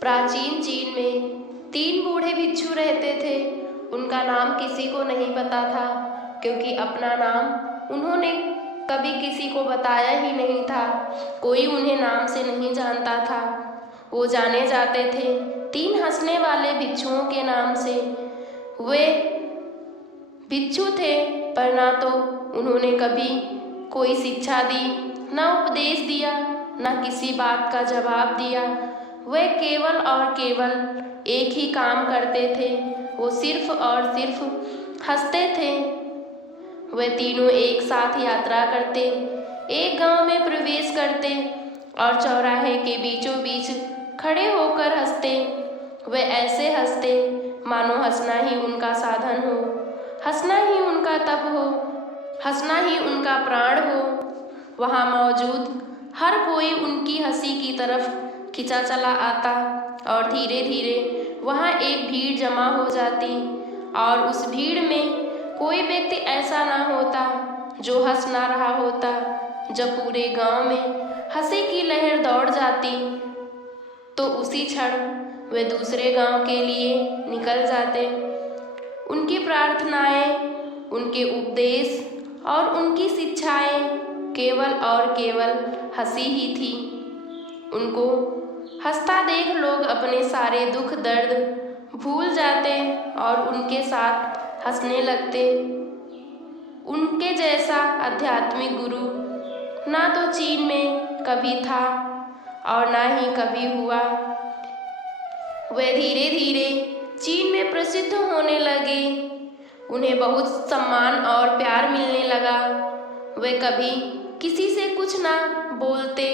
प्राचीन चीन में 3 बूढ़े भिक्षु रहते थे। उनका नाम किसी को नहीं पता था, क्योंकि अपना नाम उन्होंने कभी किसी को बताया ही नहीं था। कोई उन्हें नाम से नहीं जानता था। वो जाने जाते थे 3 हंसने वाले भिक्षुओं के नाम से। वे भिक्षु थे, पर ना तो उन्होंने कभी कोई शिक्षा दी, ना उपदेश दिया, ना किसी बात का जवाब दिया। वे केवल और केवल एक ही काम करते थे, वो सिर्फ और सिर्फ हंसते थे। वे तीनों एक साथ यात्रा करते, एक गांव में प्रवेश करते और चौराहे के बीचों बीच खड़े होकर हंसते। वे ऐसे हंसते मानो हंसना ही उनका साधन हो, हंसना ही उनका तप हो, हंसना ही उनका प्राण हो। वहाँ मौजूद हर कोई उनकी हंसी की तरफ खिंचा चला आता और धीरे धीरे वहाँ एक भीड़ जमा हो जाती, और उस भीड़ में कोई व्यक्ति ऐसा ना होता जो हंस ना रहा होता। जब पूरे गांव में हंसी की लहर दौड़ जाती, तो उसी क्षण वे दूसरे गांव के लिए निकल जाते। उनकी प्रार्थनाएं, उनके उपदेश और उनकी शिक्षाएं केवल और केवल हंसी ही थी। उनको हंसता देख लोग अपने सारे दुख दर्द भूल जाते और उनके साथ हंसने लगते। उनके जैसा आध्यात्मिक गुरु ना तो चीन में कभी था और ना ही कभी हुआ। वे धीरे धीरे चीन में प्रसिद्ध होने लगे। उन्हें बहुत सम्मान और प्यार मिलने लगा। वे कभी किसी से कुछ ना बोलते,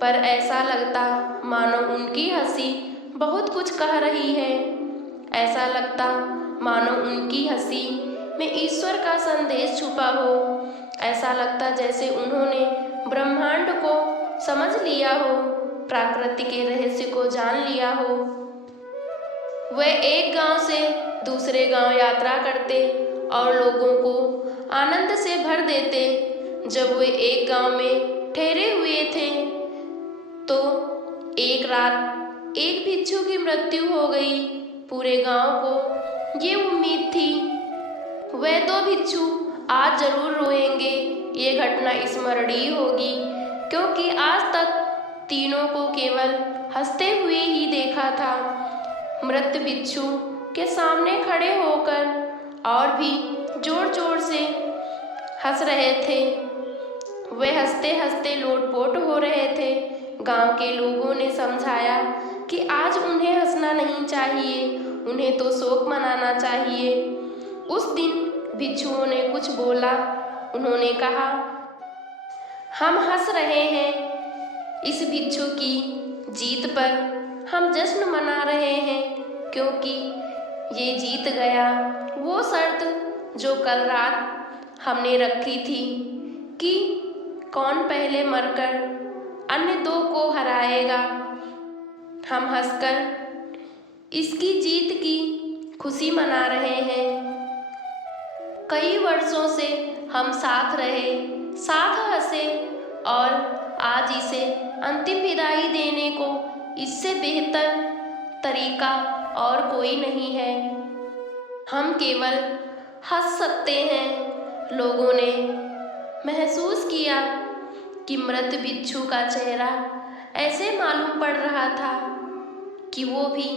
पर ऐसा लगता मानो उनकी हंसी बहुत कुछ कह रही है। ऐसा लगता मानो उनकी हंसी में ईश्वर का संदेश छुपा हो। ऐसा लगता जैसे उन्होंने ब्रह्मांड को समझ लिया हो, प्रकृति के रहस्य को जान लिया हो। वे एक गांव से दूसरे गांव यात्रा करते और लोगों को आनंद से भर देते। जब वे एक गांव में ठहरे हुए थे, तो एक रात एक भिक्षु की मृत्यु हो गई। पूरे गांव को ये उम्मीद थी, वे 2 भिक्षु आज जरूर रोएंगे, ये घटना स्मरणीय होगी, क्योंकि आज तक तीनों को केवल हंसते हुए ही देखा था। मृत भिक्षु के सामने खड़े होकर और भी जोर जोर से हंस रहे थे। वे हंसते हंसते लोटपोट हो रहे थे। गांव के लोगों ने समझाया कि आज उन्हें हंसना नहीं चाहिए, उन्हें तो शोक मनाना चाहिए। उस दिन भिक्षुओं ने कुछ बोला। उन्होंने कहा, हम हंस रहे हैं इस भिक्षु की जीत पर, हम जश्न मना रहे हैं, क्योंकि ये जीत गया वो शर्त जो कल रात हमने रखी थी कि कौन पहले मरकर अन्य 2 को हराएगा। हम हंसकर इसकी जीत की खुशी मना रहे हैं। कई वर्षों से हम साथ रहे, साथ हंसे, और आज इसे अंतिम विदाई देने को इससे बेहतर तरीका और कोई नहीं है। हम केवल हंस सकते हैं। लोगों ने महसूस किया कि मृत भिक्षु का चेहरा ऐसे मालूम पड़ रहा था कि वो भी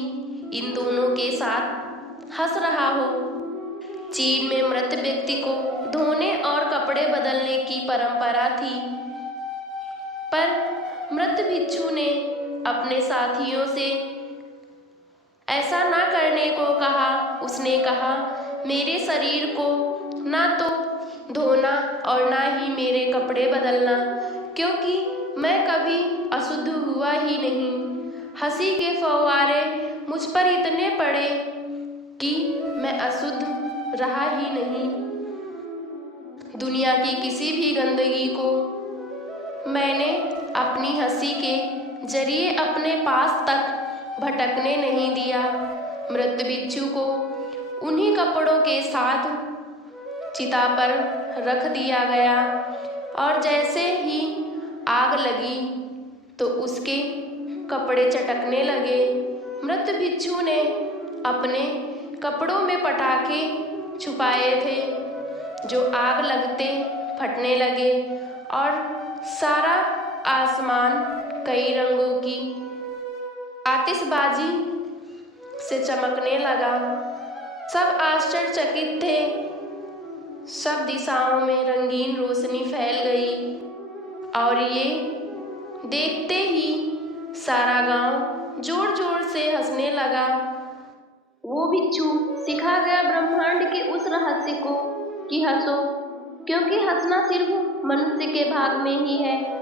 इन दोनों के साथ हंस रहा हो। चीन में मृत व्यक्ति को धोने और कपड़े बदलने की परंपरा थी, पर मृत भिक्षु ने अपने साथियों से ऐसा ना करने को कहा। उसने कहा, मेरे शरीर को ना तो धोना और ना ही मेरे कपड़े बदलना, क्योंकि मैं कभी अशुद्ध हुआ ही नहीं। हंसी के फव्वारे मुझ पर इतने पड़े कि मैं अशुद्ध रहा ही नहीं। दुनिया की किसी भी गंदगी को मैंने अपनी हंसी के जरिए अपने पास तक भटकने नहीं दिया। मृत भिक्षु को उन्हीं कपड़ों के साथ चिता पर रख दिया गया, और जैसे ही आग लगी तो उसके कपड़े चटकने लगे। मृत भिक्षु ने अपने कपड़ों में पटाखे छुपाए थे जो आग लगते फटने लगे और सारा आसमान कई रंगों की आतिशबाजी से चमकने लगा। सब आश्चर्यचकित थे। सब दिशाओं में रंगीन रोशनी फैल गई और ये देखते ही सारा गांव जोर जोर से हंसने लगा। वो भिक्षु सिखा गया ब्रह्मांड के उस रहस्य को कि हंसो, क्योंकि हंसना सिर्फ मनुष्य के भाग में ही है।